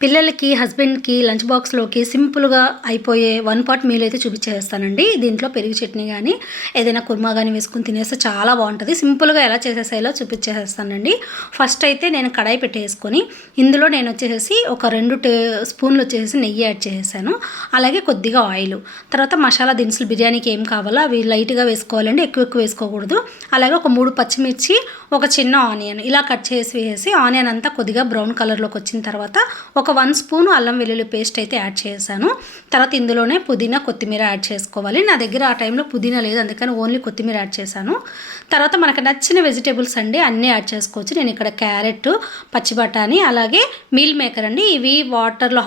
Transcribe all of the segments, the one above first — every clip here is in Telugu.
పిల్లలకి, హస్బెండ్‌కి లంచ్ బాక్స్‌లోకి సింపుల్‌గా అయిపోయే వన్ పాట్ మీల్ అయితే చూపించేస్తానండి. దీంట్లో పెరుగు చట్నీ గానీ, ఏదైనా కుర్మా గానీ వేసుకొని తినేస్తే చాలా బావుంటది. సింపుల్‌గా ఎలా చేసేసేయాలో చూపించేసేస్తానండి. ఫస్ట్ అయితే నేను కడాయి పెట్టేసుకొని, ఇందులో నేనొచ్చేసేసి ఒక 2 స్పూన్లు వచ్చేసేసి నెయ్యి యాడ్ చేసేసాను. అలాగే కొద్దిగా ఆయిలు. తర్వాత మసాలా దినుసులు బిర్యానీకి ఏం కావాలో అవి లైట్‌గా వేసుకోవాలండి. ఎక్కువ వేసుకోకూడదు. అలాగే ఒక 3 పచ్చిమిర్చి, ఒక చిన్న ఆనియన్ ఇలా కట్ చేసి వేసేసి ఆనియన్ అంతా కొద్దిగా బ్రౌన్ కలర్‌లోకి వచ్చిన తర్వాత ఒక 1 స్పూను అల్లం వెల్లుల్లి పేస్ట్ అయితే యాడ్ చేశాను. తర్వాత ఇందులోనే పుదీనా, కొత్తిమీర యాడ్ చేసుకోవాలి. నా దగ్గర ఆ టైంలో పుదీనా లేదు. అందుకని ఓన్లీ కొత్తిమీర యాడ్ చేశాను. తర్వాత మనకు నచ్చిన వెజిటబుల్స్ అండి అన్నీ యాడ్ చేసుకోవచ్చు. నేను ఇక్కడ క్యారెట్, పచ్చి బఠానీ అలాగే మీల్ మేకర్ అండి. ఇవి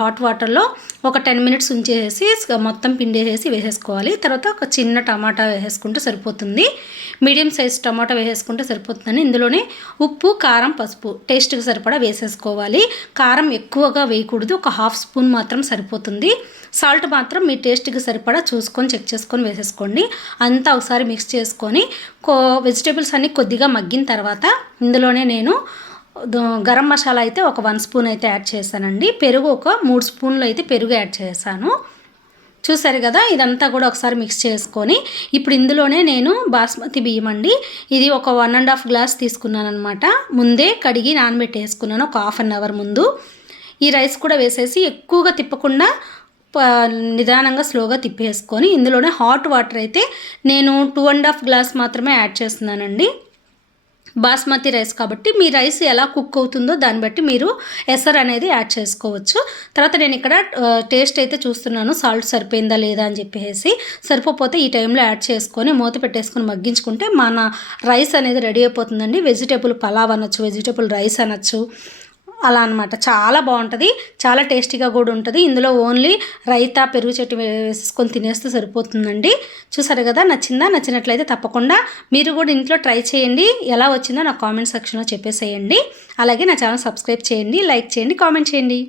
హాట్ వాటర్‌లో ఒక 10 మినిట్స్ ఉంచేసేసి మొత్తం పిండేసేసి వేసేసుకోవాలి. తర్వాత ఒక చిన్న టమాటా వేసేసుకుంటే సరిపోతుంది. మీడియం సైజ్ టమాటా వేసేసుకుంటే సరిపోతుందని ఇందులోనే ఉప్పు, కారం, పసుపు టేస్ట్‌కి సరిపడా వేసేసుకోవాలి. కారం ఎక్కువగా వేయకూడదు. ఒక హాఫ్ స్పూన్ మాత్రం సరిపోతుంది. సాల్ట్ మాత్రం మీ టేస్ట్‌కి సరిపడా చూసుకొని చెక్ చేసుకొని వేసేసుకోండి. అంతా ఒకసారి మిక్స్ చేసుకొని వెజిటబుల్స్ అన్నీ కొద్దిగా మగ్గిన తర్వాత ఇందులోనే నేను గరం మసాలా అయితే ఒక 1 స్పూన్ అయితే యాడ్ చేశానండి. పెరుగు ఒక 3 స్పూన్లు అయితే పెరుగు యాడ్ చేశాను. చూసారు కదా, ఇదంతా కూడా ఒకసారి మిక్స్ చేసుకొని ఇప్పుడు ఇందులోనే నేను బాస్మతి బియ్యం అండి, ఇది ఒక 1.5 గ్లాస్ తీసుకున్నాను అనమాట. ముందే కడిగి నానబెట్టేసుకున్నాను ఒక హాఫ్ అన్ అవర్ ముందు. ఈ రైస్ కూడా వేసేసి ఎక్కువగా తిప్పకుండా నిదానంగా స్లోగా తిప్పేసుకొని ఇందులోనే హాట్ వాటర్ అయితే నేను 2.5 గ్లాస్ మాత్రమే యాడ్ చేస్తున్నానండి. బాస్మతి రైస్ కాబట్టి మీ రైస్ ఎలా కుక్ అవుతుందో దాన్ని బట్టి మీరు ఎసరు అనేది యాడ్ చేసుకోవచ్చు. తర్వాత నేను ఇక్కడ టేస్ట్ అయితే చూస్తున్నాను సాల్ట్ సరిపోయిందా లేదా అని చెప్పేసి. సరిపోతే ఈ టైంలో యాడ్ చేసుకొని మూత పెట్టేసుకొని మగ్గించుకుంటే మన రైస్ అనేది రెడీ అయిపోతుందండి. వెజిటేబుల్ పలావ్ అనొచ్చు, వెజిటేబుల్ రైస్ అనొచ్చు, అలా అనమాట. చాలా బాగుంటుంది, చాలా టేస్టీగా కూడా ఉంటుంది. ఇందులో ఓన్లీ రైతా, పెరుగు చట్నీ వేసుకొని తినేస్తే సరిపోతుందండి. చూసారు కదా, నచ్చిందా? నచ్చినట్లయితే తప్పకుండా మీరు కూడా ఇంట్లో ట్రై చేయండి. ఎలా వచ్చిందో నాకు కామెంట్ సెక్షన్లో చెప్పేసేయండి. అలాగే నా ఛానల్ సబ్స్క్రైబ్ చేయండి, లైక్ చేయండి, కామెంట్ చేయండి.